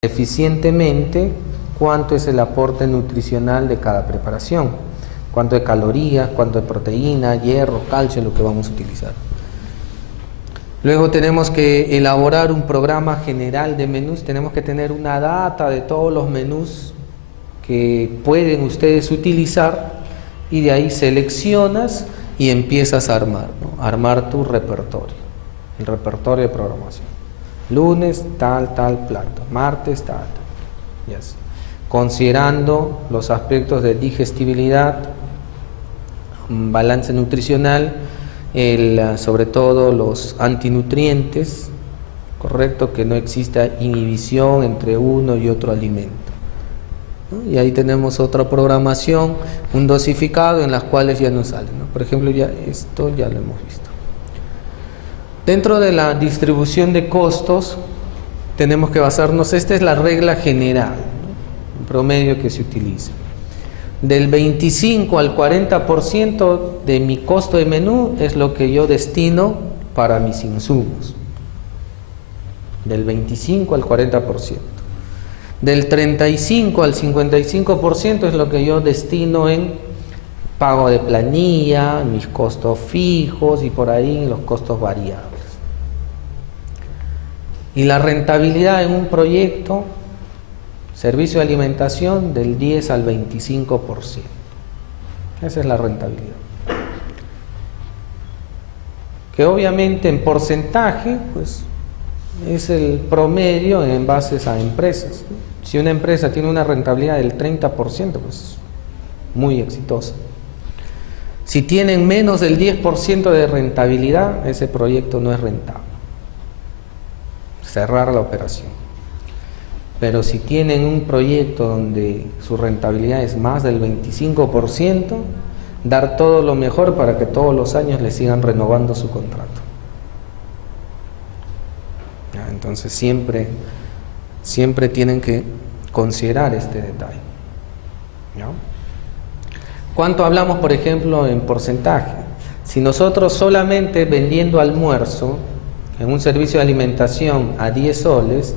eficientemente cuánto es el aporte nutricional de cada preparación, cuánto de calorías, cuánto de proteína, hierro, calcio, lo que vamos a utilizar. Luego tenemos que elaborar un programa general de menús, tenemos que tener una data de todos los menús que pueden ustedes utilizar y de ahí seleccionas y empiezas a armar, ¿no? Armar tu repertorio, el repertorio de programación. Lunes tal plato, martes tal, ya sé. Considerando los aspectos de digestibilidad, balance nutricional, sobre todo los antinutrientes, correcto, que no exista inhibición entre uno y otro alimento, ¿no? Y ahí tenemos otra programación, un dosificado en las cuales ya nos sale, ¿no? Por ejemplo, ya esto ya lo hemos visto. Dentro de la distribución de costos tenemos que basarnos, esta es la regla general, ¿no? Un promedio que se utiliza. Del 25 al 40% de mi costo de menú es lo que yo destino para mis insumos. Del 25 al 40%. Del 35 al 55% es lo que yo destino en pago de planilla, mis costos fijos y por ahí los costos variables. Y la rentabilidad en un proyecto, servicio de alimentación, del 10 al 25%. Esa es la rentabilidad. Que obviamente en porcentaje, pues, es el promedio en base a empresas. Si una empresa tiene una rentabilidad del 30%, pues muy exitosa. Si tienen menos del 10% de rentabilidad, ese proyecto no es rentable. Cerrar la operación. Pero si tienen un proyecto donde su rentabilidad es más del 25%, dar todo lo mejor para que todos los años le sigan renovando su contrato. Entonces siempre tienen que considerar este detalle, ¿no? ¿Cuánto hablamos, por ejemplo, en porcentaje? Si nosotros solamente vendiendo almuerzo en un servicio de alimentación a 10 soles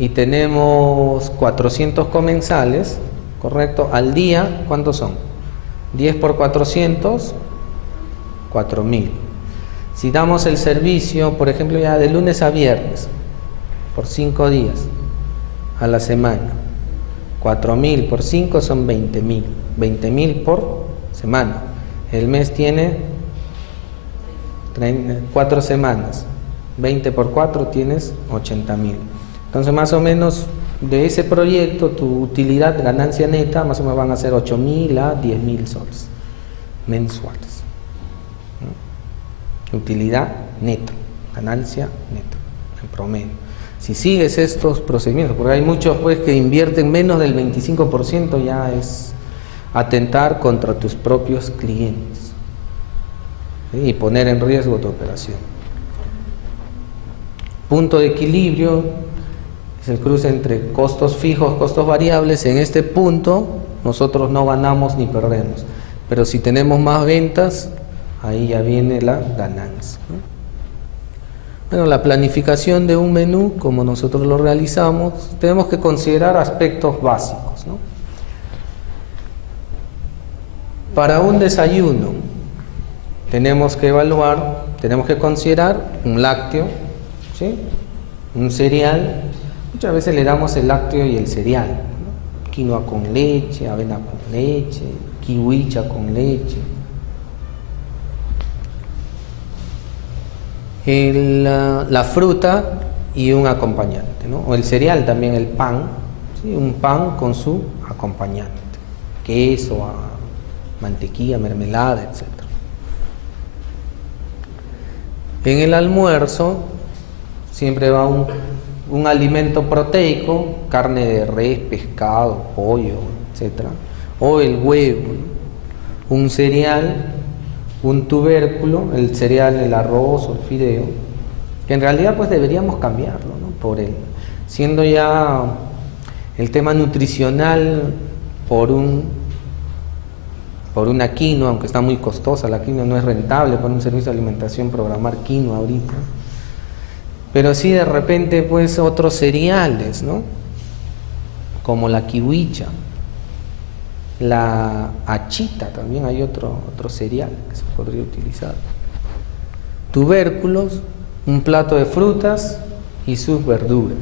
y tenemos 400 comensales, ¿correcto? Al día, ¿cuántos son? 10 por 400, 4.000. Si damos el servicio, por ejemplo, ya de lunes a viernes, por 5 días a la semana, 4.000 por 5 son 20.000. 20.000 por semana. El mes tiene 4 semanas. 20 por 4 tienes 80.000. Entonces más o menos de ese proyecto tu utilidad, ganancia neta, más o menos van a ser 8.000 a 10.000 soles mensuales, ¿no? Utilidad neta, ganancia neta, en promedio. Si sigues estos procedimientos, porque hay muchos pues que invierten menos del 25%, ya es atentar contra tus propios clientes, ¿sí? Y poner en riesgo tu operación. Punto de equilibrio es el cruce entre costos fijos, costos variables. En este punto nosotros no ganamos ni perdemos, pero si tenemos más ventas, ahí ya viene la ganancia, ¿no? Bueno, la planificación de un menú, como nosotros lo realizamos, tenemos que considerar aspectos básicos, ¿no? Para un desayuno tenemos que evaluar, tenemos que considerar un lácteo, ¿sí? Un cereal. Muchas veces le damos el lácteo y el cereal, ¿no? Quinoa con leche, avena con leche, kiwicha con leche. La fruta y un acompañante, ¿no? O el cereal también, el pan, ¿sí? Un pan con su acompañante, queso, mantequilla, mermelada, etc. En el almuerzo siempre va un alimento proteico, carne de res, pescado, pollo, etc. O el huevo, un cereal, un tubérculo, el cereal, el arroz o el fideo, que en realidad pues deberíamos cambiarlo, ¿no? Por él, siendo ya el tema nutricional por una quinoa, aunque está muy costosa, la quinoa no es rentable para un servicio de alimentación programar quinoa ahorita, pero sí de repente pues otros cereales, ¿no? como la kiwicha, la achita, también hay otro cereal que se podría utilizar. Tubérculos, un plato de frutas y sus verduras.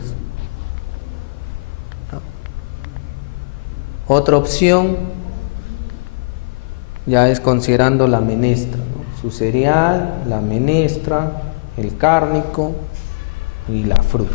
Otra opción ya es considerando la menestra, ¿no? Su cereal, la menestra, el cárnico y la fruta.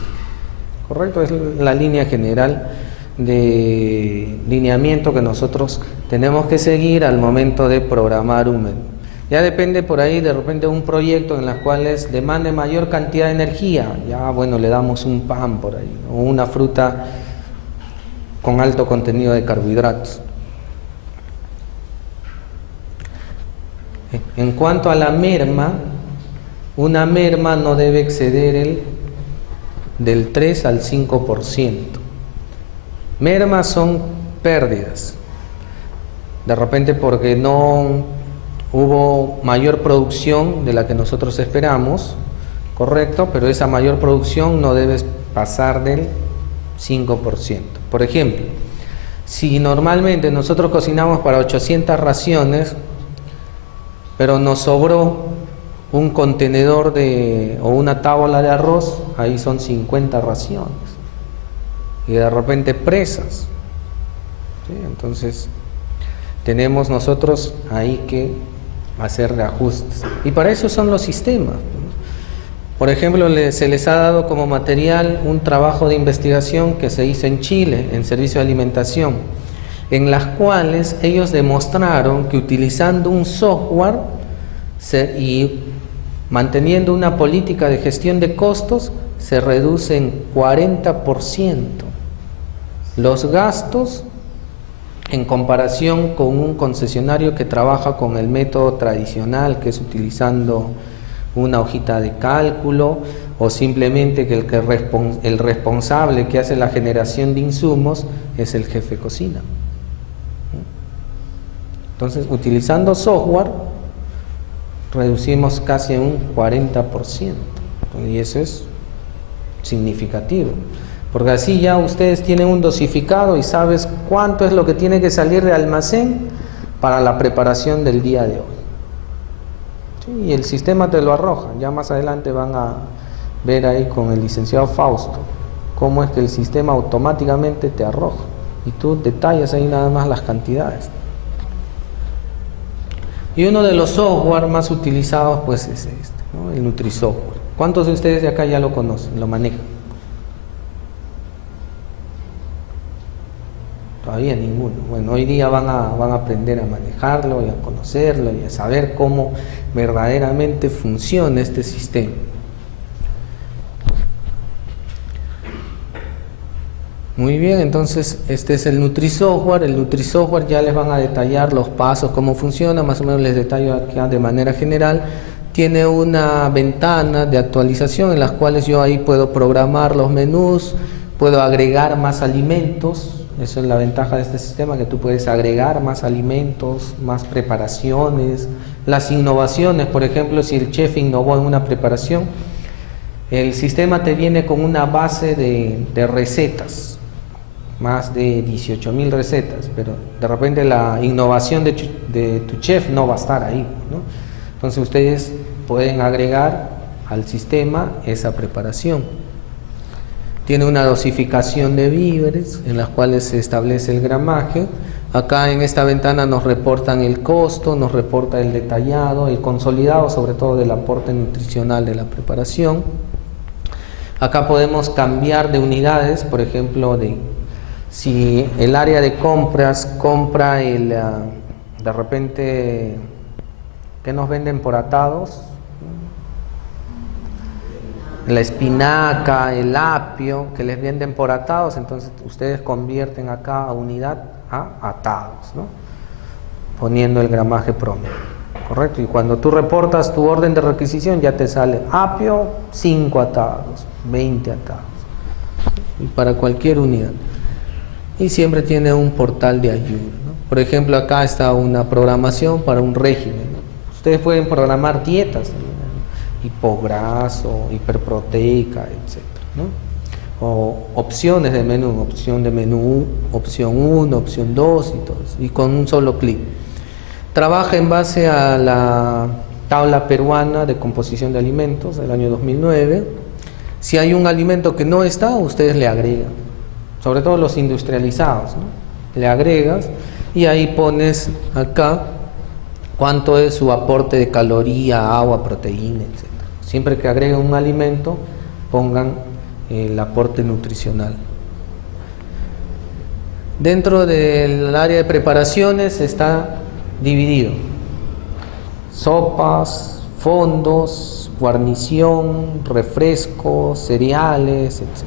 ¿Correcto? Es la línea general de lineamiento que nosotros tenemos que seguir al momento de programar un menú. Ya depende por ahí de repente un proyecto en el cual demande mayor cantidad de energía, ya bueno, le damos un pan por ahí, ¿no? O una fruta con alto contenido de carbohidratos. En cuanto a la merma, una merma no debe exceder del 3 al 5%. Mermas son pérdidas, de repente porque no hubo mayor producción de la que nosotros esperamos, correcto, pero esa mayor producción no debe pasar del 5%. Por ejemplo, si normalmente nosotros cocinamos para 800 raciones, pero nos sobró un contenedor o una tabla de arroz, ahí son 50 raciones. Y de repente presas. ¿Sí? Entonces, tenemos nosotros ahí que hacer ajustes. Y para eso son los sistemas. Por ejemplo, se les ha dado como material un trabajo de investigación que se hizo en Chile, en servicio de alimentación, en las cuales ellos demostraron que utilizando un software y manteniendo una política de gestión de costos, se reduce en 40% los gastos en comparación con un concesionario que trabaja con el método tradicional, que es utilizando una hojita de cálculo, o simplemente que el responsable que hace la generación de insumos es el jefe de cocina. Entonces, utilizando software, reducimos casi un 40%, y eso es significativo, porque así ya ustedes tienen un dosificado y sabes cuánto es lo que tiene que salir de almacén para la preparación del día de hoy. Sí, y el sistema te lo arroja. Ya más adelante van a ver ahí con el licenciado Fausto cómo es que el sistema automáticamente te arroja y tú detallas ahí nada más las cantidades. Y uno de los software más utilizados pues es este, ¿no? El NutriSoftware. ¿Cuántos de ustedes de acá ya lo conocen, lo manejan? Todavía ninguno. Bueno, hoy día van a aprender a manejarlo y a conocerlo y a saber cómo verdaderamente funciona este sistema. Muy bien, entonces este es el NutriSoftware. El NutriSoftware ya les van a detallar los pasos, cómo funciona, más o menos les detallo acá de manera general. Tiene una ventana de actualización en las cuales yo ahí puedo programar los menús, puedo agregar más alimentos. Eso es la ventaja de este sistema, que tú puedes agregar más alimentos, más preparaciones, las innovaciones. Por ejemplo, si el chef innovó en una preparación, el sistema te viene con una base de recetas, más de 18.000 recetas, pero de repente la innovación de tu chef no va a estar ahí, ¿no? Entonces ustedes pueden agregar al sistema esa preparación. Tiene una dosificación de víveres en las cuales se establece el gramaje. Acá en esta ventana nos reportan el costo, nos reporta el detallado, el consolidado, sobre todo del aporte nutricional de la preparación. Acá podemos cambiar de unidades, por ejemplo, si el área de compras compra de repente, ¿qué nos venden por atados? La espinaca, el apio, que les venden por atados, entonces ustedes convierten acá a unidad a atados, ¿no? Poniendo el gramaje promedio, ¿correcto? Y cuando tú reportas tu orden de requisición ya te sale apio 5 atados, 20 atados, y para cualquier unidad. Y siempre tiene un portal de ayuda, ¿no? Por ejemplo, acá está una programación para un régimen, ¿no? Ustedes pueden programar dietas, ¿no? Hipograso, hiperproteica, etc., ¿no? o opciones de menú, opción 1, opción 2 y todo eso, y con un solo clic. Trabaja en base a la tabla peruana de composición de alimentos del año 2009. Si hay un alimento que no está, ustedes le agregan, sobre todo los industrializados, ¿no? Le agregas y ahí pones acá cuánto es su aporte de caloría, agua, proteína, etc. Siempre que agreguen un alimento, pongan el aporte nutricional. Dentro del área de preparaciones está dividido: sopas, fondos, guarnición, refrescos, cereales, etc.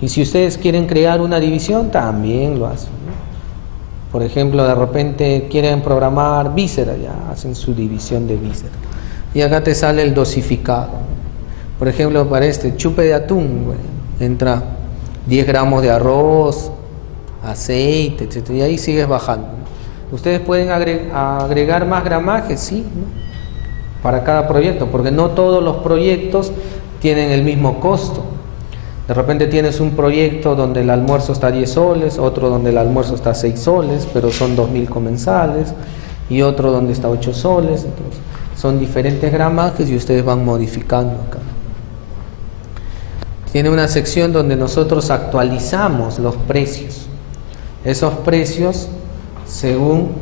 Y si ustedes quieren crear una división, también lo hacen, ¿no? Por ejemplo, de repente quieren programar vísceras, ya hacen su división de vísceras. Y acá te sale el dosificado. Por ejemplo, para este chupe de atún, bueno, entra 10 gramos de arroz, aceite, etc. Y ahí sigues bajando, ¿no? Ustedes pueden agregar más gramaje, sí, ¿no? Para cada proyecto, porque no todos los proyectos tienen el mismo costo. De repente tienes un proyecto donde el almuerzo está a 10 soles, otro donde el almuerzo está a 6 soles, pero son 2.000 comensales, y otro donde está 8 soles. Entonces, son diferentes gramajes y ustedes van modificando acá. Tiene una sección donde nosotros actualizamos los precios. Esos precios según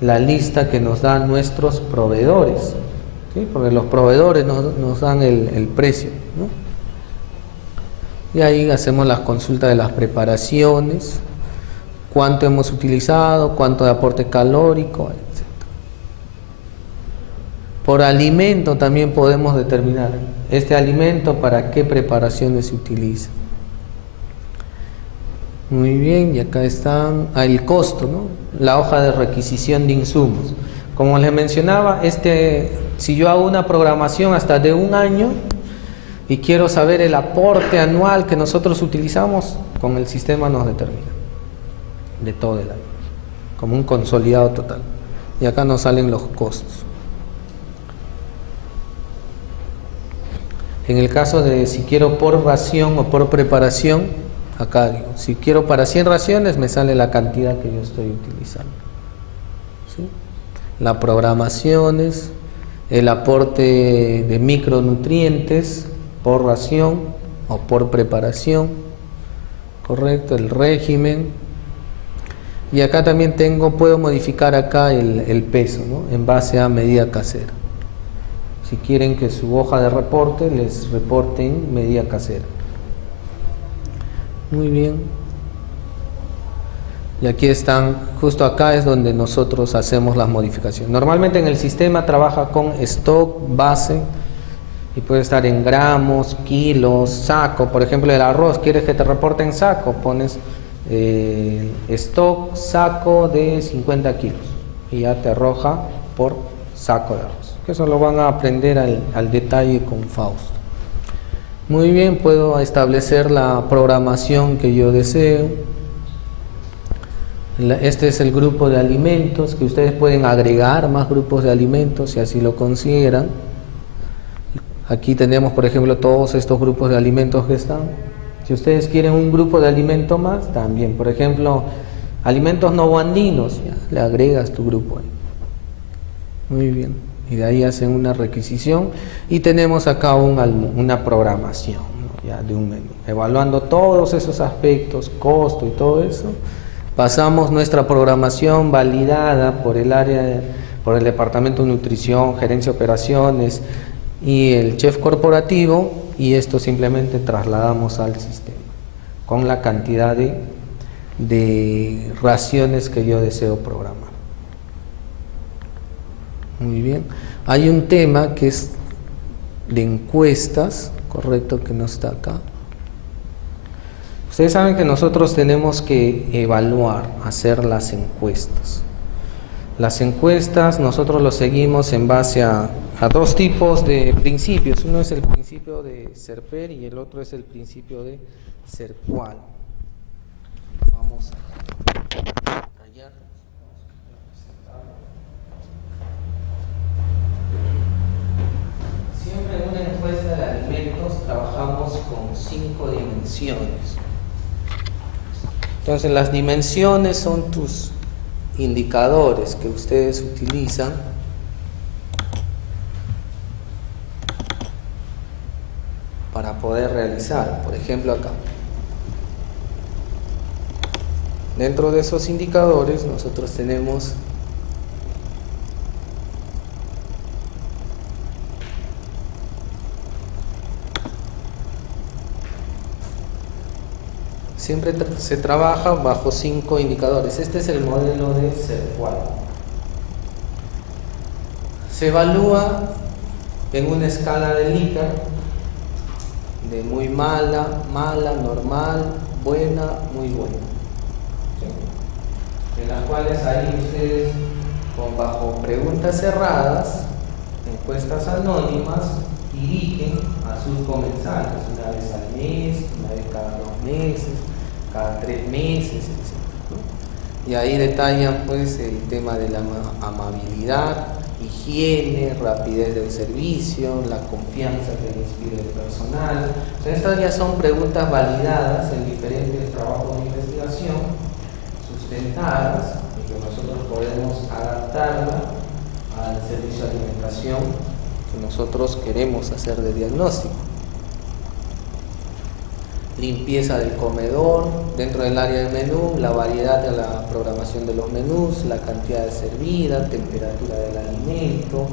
la lista que nos dan nuestros proveedores, ¿sí? Porque los proveedores nos dan el precio, ¿no? Y ahí hacemos las consultas de las preparaciones, cuánto hemos utilizado, cuánto de aporte calórico, etc. Por alimento también podemos determinar este alimento para qué preparaciones se utiliza. Muy bien, y acá están el costo, ¿no? La hoja de requisición de insumos. Como les mencionaba, si yo hago una programación hasta de un año y quiero saber el aporte anual que nosotros utilizamos, con el sistema nos determina de todo el año, como un consolidado total. Y acá nos salen los costos. En el caso de si quiero por ración o por preparación, acá digo, si quiero para 100 raciones, me sale la cantidad que yo estoy utilizando, ¿sí? Las programaciones, el aporte de micronutrientes por ración o por preparación, correcto, el régimen. Y acá también puedo modificar acá el peso, ¿no? En base a medida casera. Si quieren que su hoja de reporte les reporten medida casera. Muy bien. Y aquí están, justo acá es donde nosotros hacemos las modificaciones. Normalmente en el sistema trabaja con stock, base, y puede estar en gramos, kilos, saco. Por ejemplo, el arroz, quieres que te reporte en saco, pones stock, saco de 50 kilos, y ya te arroja por saco de arroz. Que eso lo van a aprender al detalle con Fausto. Muy bien, puedo establecer la programación que yo deseo. Este es el grupo de alimentos, que ustedes pueden agregar más grupos de alimentos si así lo consideran. Aquí tenemos, por ejemplo, todos estos grupos de alimentos que están. Si ustedes quieren un grupo de alimentos más, también. Por ejemplo, alimentos no andinos, ya le agregas tu grupo ahí. Muy bien. Y de ahí hacen una requisición y tenemos acá una programación, ¿no? Ya de un menú. Evaluando todos esos aspectos, costo y todo eso, pasamos nuestra programación validada por por el departamento de nutrición, gerencia de operaciones y el chef corporativo, y esto simplemente trasladamos al sistema con la cantidad de raciones que yo deseo programar. Muy bien. Hay un tema que es de encuestas, correcto, que no está acá. Ustedes saben que nosotros tenemos que evaluar, hacer las encuestas. Las encuestas nosotros lo seguimos en base a dos tipos de principios. Uno es el principio de SERPER y el otro es el principio de SERPUAL. Vamos a callar. Siempre en una encuesta de alimentos trabajamos con 5 dimensiones. dimensiones. Entonces las dimensiones son tus indicadores que ustedes utilizan para poder realizar. Por ejemplo, acá dentro de esos indicadores nosotros tenemos siempre se trabaja bajo 5 indicadores. Este es el modelo de CERCUAL. Se evalúa en una escala de Likert de muy mala, mala, normal, buena, muy buena. ¿Sí? En las cuales ahí ustedes, bajo preguntas cerradas, encuestas anónimas, dirigen a sus comensales una vez al mes, una vez cada 2 meses, cada 3 meses, etc., ¿no? Y ahí detallan pues el tema de la amabilidad, higiene, rapidez del servicio, la confianza que le inspira el personal. O sea, estas ya son preguntas validadas en diferentes trabajos de investigación, sustentadas, y que nosotros podemos adaptarla al servicio de alimentación que nosotros queremos hacer de diagnóstico. Limpieza del comedor, dentro del área del menú, la variedad de la programación de los menús, la cantidad de servida, temperatura del alimento,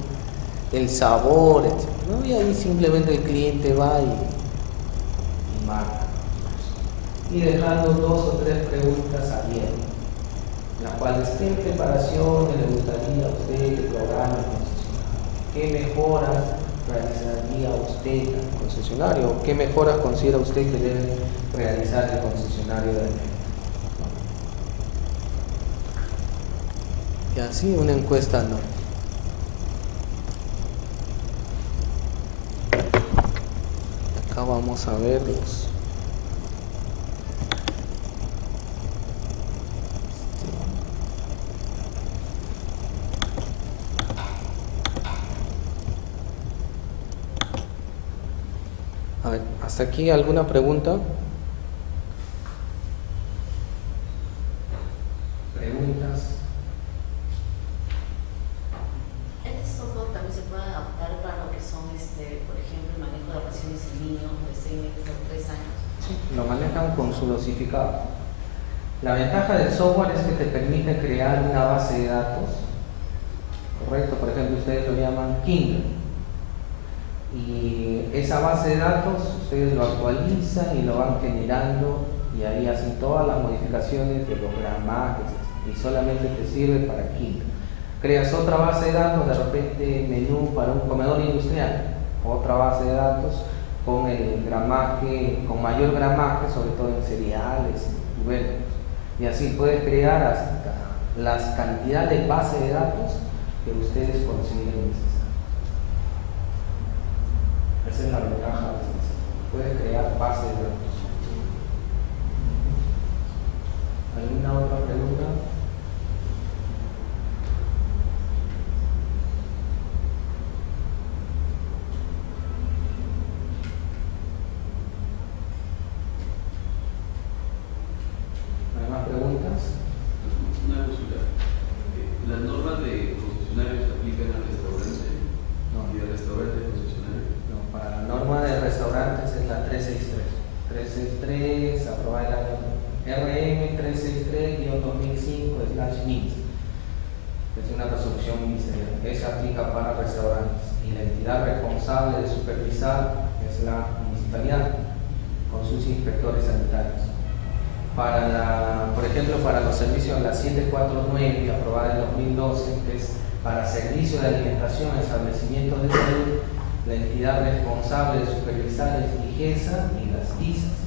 el sabor, etc., ¿no? Y ahí simplemente el cliente va y marca. Y dejando 2 o 3 preguntas abiertas, las cuales, ¿qué preparaciones le gustaría a usted que programa el concesionario? ¿Qué mejoras realizaría usted al concesionario? ¿Qué mejoras considera usted que debe realizar el concesionario de alimentos? Y así una encuesta no. Acá vamos a ver los... A ver, ¿hasta aquí alguna pregunta? ¿Preguntas? ¿Este software también se puede adaptar para lo que son, por ejemplo, el manejo de raciones en niños de 6 meses a 3 años? Sí, lo manejan con su dosificado. La ventaja del software es que te permite crear una base de datos, correcto, por ejemplo ustedes lo llaman Kindle, y esa base de datos ustedes lo actualizan y lo van generando y ahí hacen todas las modificaciones de los gramajes y solamente te sirve para Kindle. Creas otra base de datos, de repente menú para un comedor industrial, otra base de datos con el gramaje, con mayor gramaje, sobre todo en cereales, tubérculos. Y así puedes crear hasta las cantidades de base de datos que ustedes consideren necesarias. Esa es la ventaja de esto. Puedes crear base de datos. ¿Alguna otra pregunta? ¿Hay más preguntas? Una consulta. ¿Las normas de concesionarios se aplican al restaurante? No. ¿Y al restaurante de concesionario? No, para la norma de restaurantes es la 363. 363, aprobada el año RM 363-2005/MINS. Es una resolución ministerial. Esa aplica para restaurantes y la entidad responsable de supervisar es la municipalidad con sus inspectores sanitarios. Por ejemplo, para los servicios, la 749, aprobada en 2012, que es para servicios de alimentación, establecimientos de salud, la entidad responsable de supervisar es DIGESA y las DISAS,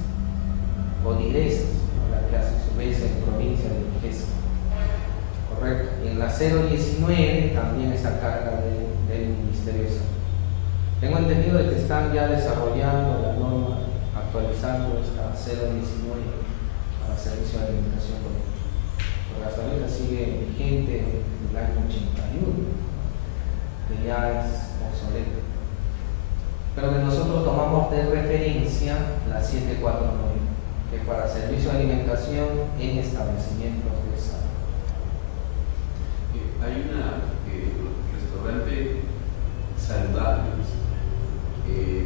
o DIRESAS, la que hace su vez en provincia de DIGESA. Correcto. Y en la 019 también está a carga del Ministerio de Salud. Tengo entendido de que están ya desarrollando la norma, actualizando esta 019 para servicio de alimentación, porque hasta ahorita sigue vigente el año 81, que ya es obsoleto. Pero que nosotros tomamos de referencia la 749. para servicio de alimentación en establecimientos de salud. Hay una restaurante saludable.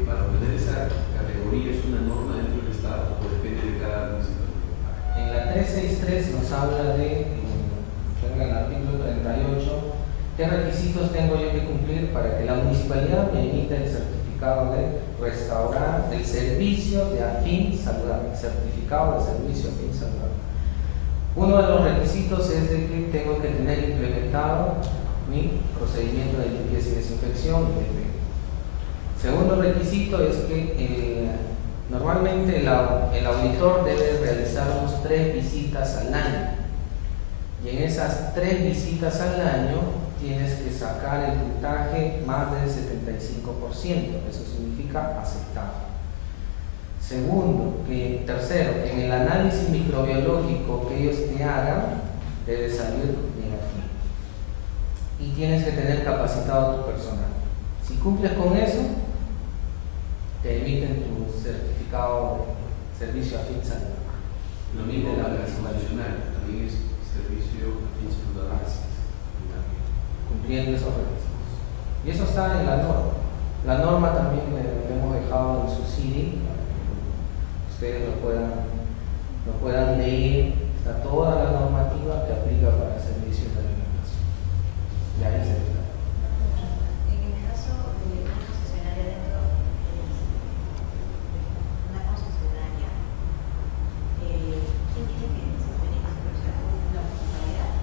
Para obtener esa categoría, ¿es una norma dentro del Estado o depende de cada municipalidad? En la 363 nos habla de, en el artículo 38, qué requisitos tengo yo que cumplir para que la municipalidad me emita el certificado de restaurante, del servicio de afín saludable, certificado de servicio afín saludable. Uno de los requisitos es de que tengo que tener implementado mi procedimiento de limpieza y desinfección. Segundo requisito es que normalmente el auditor debe realizar unos 3 visitas al año, y en esas 3 visitas al año tienes que sacar el puntaje más del 75%, eso significa aceptable. Tercero, en el análisis microbiológico que ellos te hagan debe salir negativo, y tienes que tener capacitado a tu personal. Si cumples con eso, te emiten tu certificado de servicio afín saludable. Lo mismo para la nacional, también es servicio afín saludable. Cumpliendo esos requisitos. Y eso está en la norma. La norma también lo hemos dejado en su CD para que ustedes lo puedan leer. Está toda la normativa que aplica para servicios de alimentación. Y ahí se está. En el caso de una concesionaria dentro una concesionaria, ¿quién tiene que intervenir? ¿La municipalidad?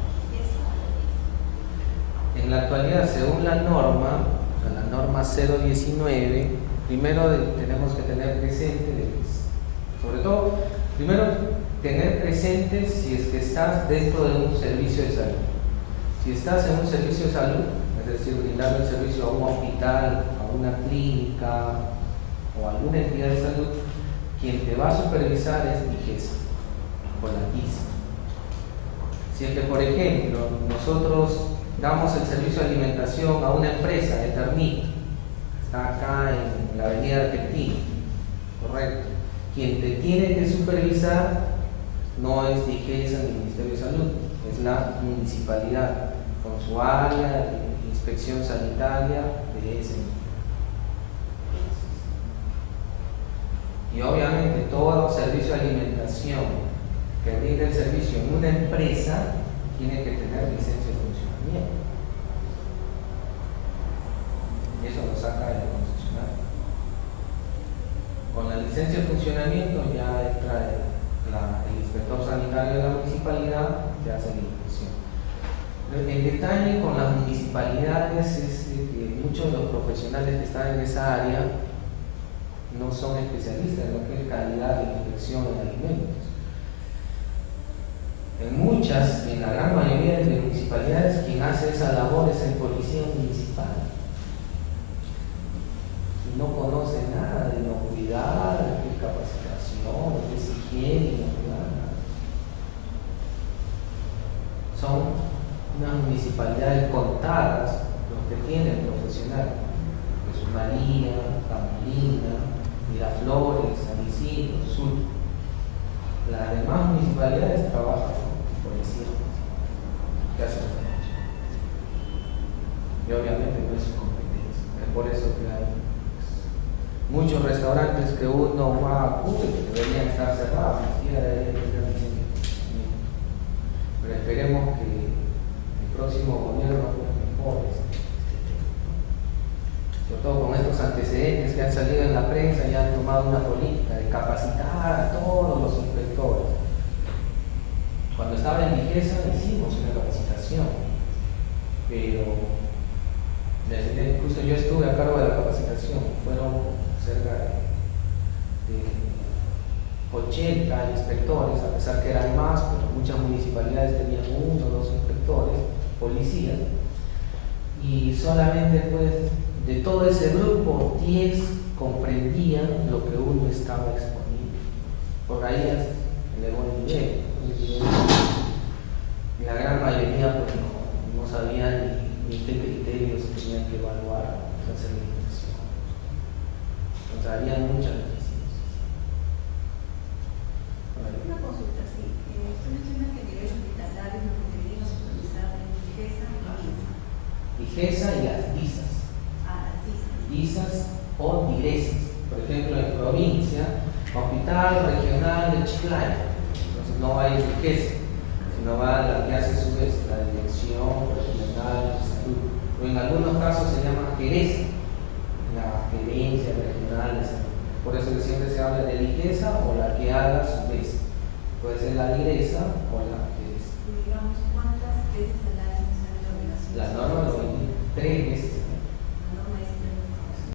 En la actualidad, según la norma 019, primero tenemos que tener presente, sobre todo, primero tener presente si es que estás dentro de un servicio de salud. Si estás en un servicio de salud, es decir, brindando el servicio a un hospital, a una clínica o a alguna entidad de salud, quien te va a supervisar es DIGESA o la TISA. Si es que, por ejemplo, nosotros damos el servicio de alimentación a una empresa de Ternit, está acá en la avenida Argentina, correcto, quien te tiene que supervisar no es DIGESA ni el Ministerio de Salud, es la municipalidad con su área de inspección sanitaria de ese municipio. Y obviamente todo servicio de alimentación que brinda el servicio en una empresa tiene que tener licencia de funcionamiento, y eso lo saca el concesionario. Con la licencia de funcionamiento ya entra el inspector sanitario de la municipalidad que hace la inspección. El detalle con las municipalidades es que muchos de los profesionales que están en esa área no son especialistas en lo que es calidad de inspección de alimentos. En la gran mayoría de municipalidades, quien hace esa labor es el policía municipal. Y no conoce nada de inocuidad, de qué es capacitación, de qué es higiene, nada. Son unas municipalidades contadas los que tienen profesionales. Jesús María, Camolina, Miraflores, San Isidro, Sur. Las demás municipalidades trabajan con policía que hacen esta función. Y obviamente no es su competencia. Es por eso que hay muchos restaurantes que uno va a que deberían estar cerrados, ni siquiera deberían tener licencia. Pero esperemos que el próximo gobierno mejore este tema. Sobre todo con estos antecedentes que han salido en la prensa y han tomado una política de capacitar a todos los inspectores. Cuando estaba en DIGESA hicimos una capacitación, pero justo yo estuve a cargo de la capacitación, fueron cerca de 80 inspectores, a pesar que eran más, pero muchas municipalidades tenían 1 o 2 inspectores, policías, y solamente pues de todo ese grupo 10 comprendían lo que uno estaba exponiendo. Por ahí elevó el nivel. Y la gran mayoría pues no sabían ni qué criterios tenían que evaluar para hacer la inspección. Entonces había muchas deficiencias. ligeza y las disas. Disas o diresas. Por ejemplo, en provincia, Hospital Regional de Chiclayo. Entonces no hay riqueza, sino va la que hace a su vez la Dirección Regional de Salud. O en algunos casos se llama Jerez, la Gerencia Regional de Salud. Por eso que siempre se habla de ligresa o la que haga a su vez. Puede ser la ligresa o la jerez. Digamos, ¿cuántas veces al año sale la obligación? La norma lo indica 3 veces